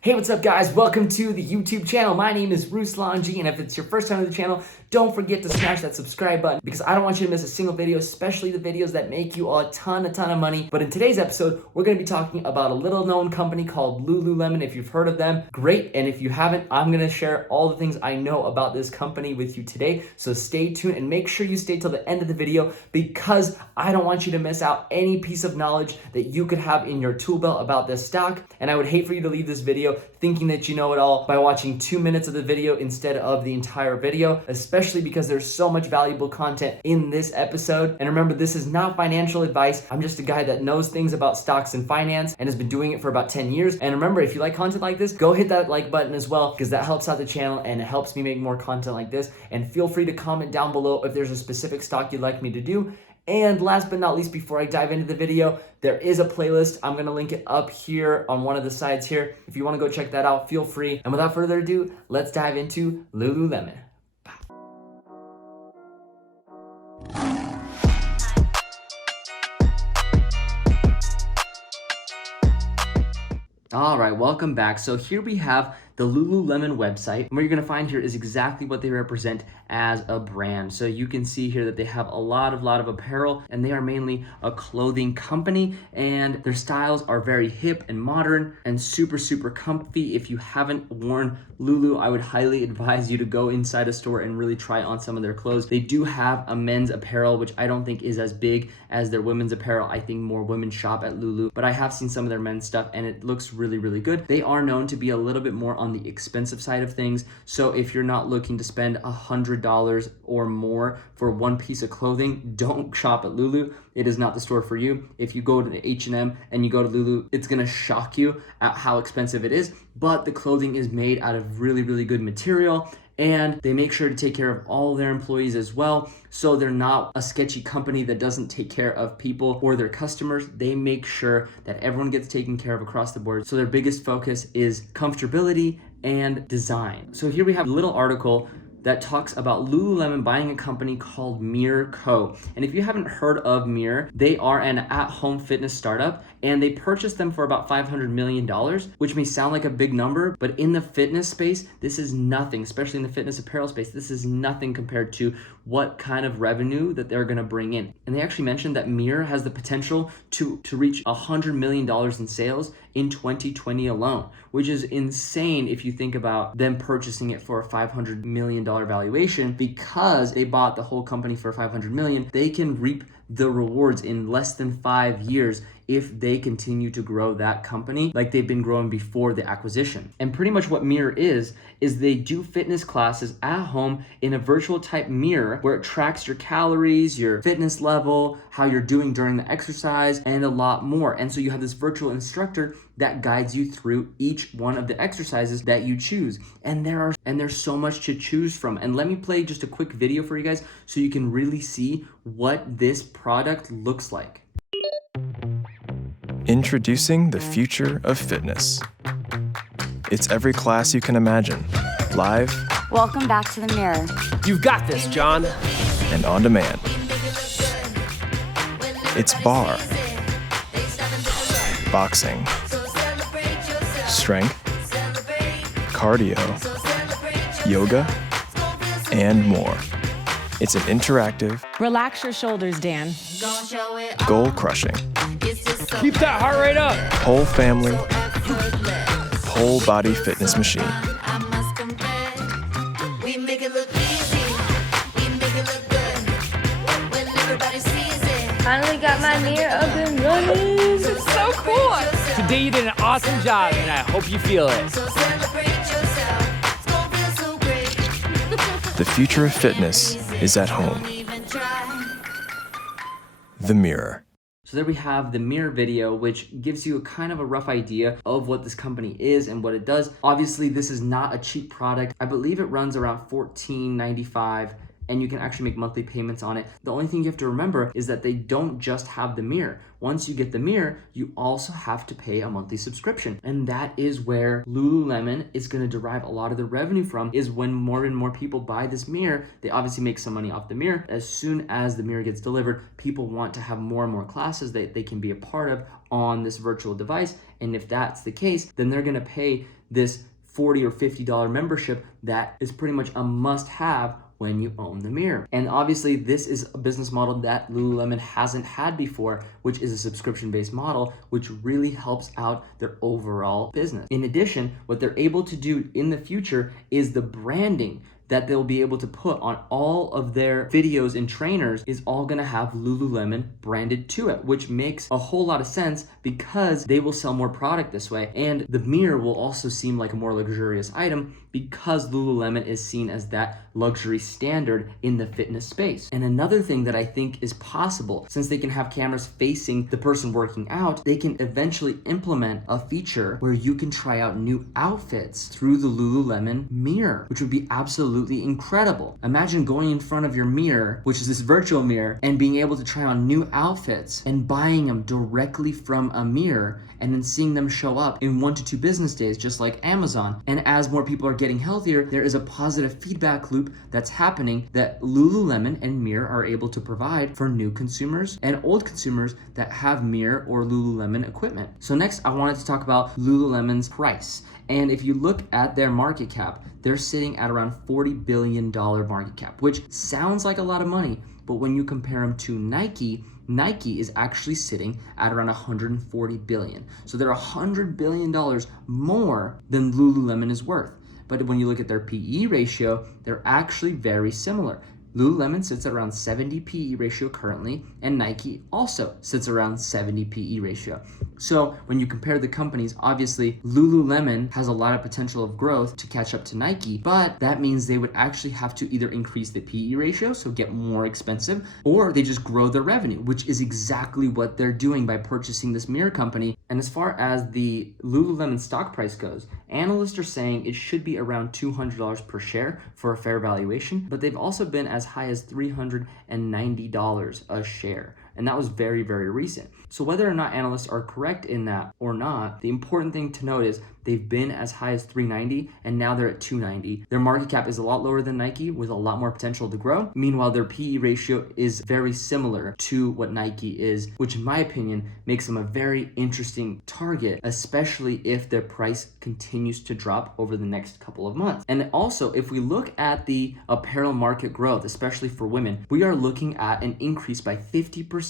Hey, what's up guys? Welcome to the YouTube channel. My name is Ruslan G, and if it's your first time to the channel, don't forget to smash that subscribe button because I don't want you to miss a single video, especially the videos that make you a ton of money. But in today's episode, we're gonna be talking about a little known company called LuluLemon. If you've heard of them, great. And if you haven't, I'm gonna share all the things I know about this company with you today. So stay tuned and make sure you stay till the end of the video because I don't want you to miss out any piece of knowledge that you could have in your tool belt about this stock. And I would hate for you to leave this video thinking that you know it all by watching 2 minutes of the video instead of the entire video, especially because there's so much valuable content in this episode. And remember, this is not financial advice. I'm just a guy that knows things about stocks and finance and has been doing it for about 10 years. And remember, if you like content like this, go hit that like button as well because that helps out the channel and it helps me make more content like this. And feel free to comment down below if there's a specific stock you'd like me to do. And last but not least, before I dive into the video, there is a playlist. I'm gonna link it up here on one of the sides here. If you wanna go check that out, feel free. And without further ado, let's dive into LuluLemon. All right, welcome back. So here we have the LuluLemon website. And what you're gonna find here is exactly what they represent as a brand. So you can see here that they have a lot of apparel, and they are mainly a clothing company, and their styles are very hip and modern and super comfy. If you haven't worn Lulu, I would highly advise you to go inside a store and really try on some of their clothes. They do have a men's apparel, which I don't think is as big as their women's apparel. I think more women shop at Lulu, but I have seen some of their men's stuff and it looks really good. They are known to be a little bit more on the expensive side of things. So if you're not looking to spend $100 or more for one piece of clothing, don't shop at Lulu. It is not the store for you. If you go to the H&M and you go to Lulu, it's gonna shock you at how expensive it is, but the clothing is made out of really good material, and they make sure to take care of all their employees as well. So they're not a sketchy company that doesn't take care of people or their customers. They make sure that everyone gets taken care of across the board. So their biggest focus is comfortability and design. So here we have a little article that talks about LuluLemon buying a company called Mirror Co. And if you haven't heard of Mirror, they are an at-home fitness startup, and they purchased them for about $500 million, which may sound like a big number, but in the fitness space, this is nothing, especially in the fitness apparel space. This is nothing compared to what kind of revenue that they're gonna bring in. And they actually mentioned that Mirror has the potential to reach $100 million in sales in 2020 alone, which is insane if you think about them purchasing it for a $500 million valuation. Because they bought the whole company for $500 million, they can reap the rewards in less than 5 years if they continue to grow that company like they've been growing before the acquisition. And pretty much what Mirror is they do fitness classes at home in a virtual type mirror where it tracks your calories, your fitness level, how you're doing during the exercise, and a lot more. And so you have this virtual instructor that guides you through each one of the exercises that you choose. And there's so much to choose from. And let me play just a quick video for you guys so you can really see what this product looks like. Introducing the future of fitness. It's every class you can imagine, live. Welcome back to the Mirror. You've got this, John. And on demand. It's bar, boxing, strength, cardio, yoga, and more. It's an interactive, Relax your shoulders, Dan. goal-crushing, Keep that heart rate up. whole family, whole body fitness machine. Finally got my mirror up and running. It's so cool. Today you did an awesome job, and I hope you feel it. The future of fitness is at home. The Mirror. So there we have the Mirror video, which gives you a kind of a rough idea of what this company is and what it does. Obviously, this is not a cheap product. I believe it runs around $14.95 and you can actually make monthly payments on it. The only thing you have to remember is that they don't just have the mirror. Once you get the mirror, you also have to pay a monthly subscription. And that is where LuluLemon is going to derive a lot of the revenue from, is when more and more people buy this mirror, they obviously make some money off the mirror. As soon as the mirror gets delivered, people want to have more and more classes that they can be a part of on this virtual device. And if that's the case, then they're going to pay this $40 or $50 membership that is pretty much a must-have when you own the mirror. And obviously this is a business model that LuluLemon hasn't had before, which is a subscription-based model, which really helps out their overall business. In addition, what they're able to do in the future is the branding that they'll be able to put on all of their videos and trainers is all gonna have LuluLemon branded to it, which makes a whole lot of sense because they will sell more product this way. And the mirror will also seem like a more luxurious item because LuluLemon is seen as that luxury standard in the fitness space. And another thing that I think is possible, since they can have cameras facing the person working out, they can eventually implement a feature where you can try out new outfits through the LuluLemon mirror, which would be absolutely incredible. Imagine going in front of your mirror, which is this virtual mirror, and being able to try on new outfits and buying them directly from a mirror and then seeing them show up in 1 to 2 business days, just like Amazon. And as more people are getting healthier, there is a positive feedback loop that's happening that LuluLemon and Mirror are able to provide for new consumers and old consumers that have Mirror or LuluLemon equipment. So next, I wanted to talk about LuluLemon's price. And if you look at their market cap, they're sitting at around $40 billion market cap, which sounds like a lot of money, but when you compare them to Nike is actually sitting at around $140 billion. So they're $100 billion more than LuluLemon is worth. But when you look at their PE ratio, they're actually very similar. LuluLemon sits at around 70 PE ratio currently, and Nike also sits around 70 PE ratio. So when you compare the companies, obviously LuluLemon has a lot of potential of growth to catch up to Nike, but that means they would actually have to either increase the PE ratio, so get more expensive, or they just grow their revenue, which is exactly what they're doing by purchasing this mirror company. And as far as the LuluLemon stock price goes, analysts are saying it should be around $200 per share for a fair valuation, but they've also been as high as $390 a share. And that was very, very recent. So whether or not analysts are correct in that or not, the important thing to note is they've been as high as $390 and now they're at $290. Their market cap is a lot lower than Nike with a lot more potential to grow. Meanwhile, their PE ratio is very similar to what Nike is, which in my opinion makes them a very interesting target, especially if their price continues to drop over the next couple of months. And also, if we look at the apparel market growth, especially for women, we are looking at an increase by 50%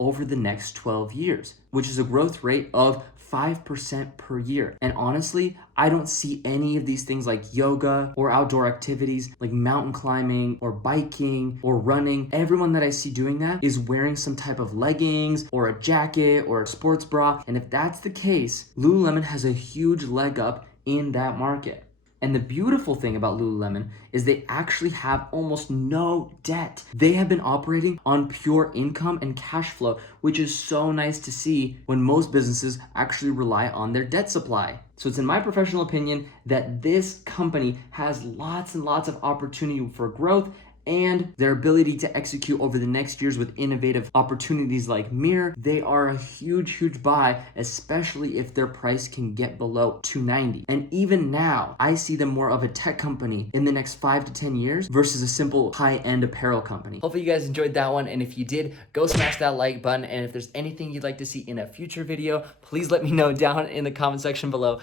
over the next 12 years, which is a growth rate of 5% per year. And honestly, I don't see any of these things like yoga or outdoor activities like mountain climbing or biking or running. Everyone that I see doing that is wearing some type of leggings or a jacket or a sports bra. And if that's the case, LuluLemon has a huge leg up in that market. And the beautiful thing about LuluLemon is they actually have almost no debt. They have been operating on pure income and cash flow, which is so nice to see when most businesses actually rely on their debt supply. So it's in my professional opinion that this company has lots and lots of opportunity for growth, and their ability to execute over the next years with innovative opportunities like Mirror, they are a huge, huge buy, especially if their price can get below $290. And even now, I see them more of a tech company in the next 5 to 10 years versus a simple high-end apparel company. Hopefully you guys enjoyed that one, and if you did, go smash that like button, and if there's anything you'd like to see in a future video, please let me know down in the comment section below.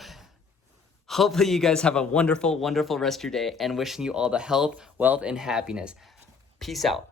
Hopefully you guys have a wonderful, wonderful rest of your day, and wishing you all the health, wealth, and happiness. Peace out.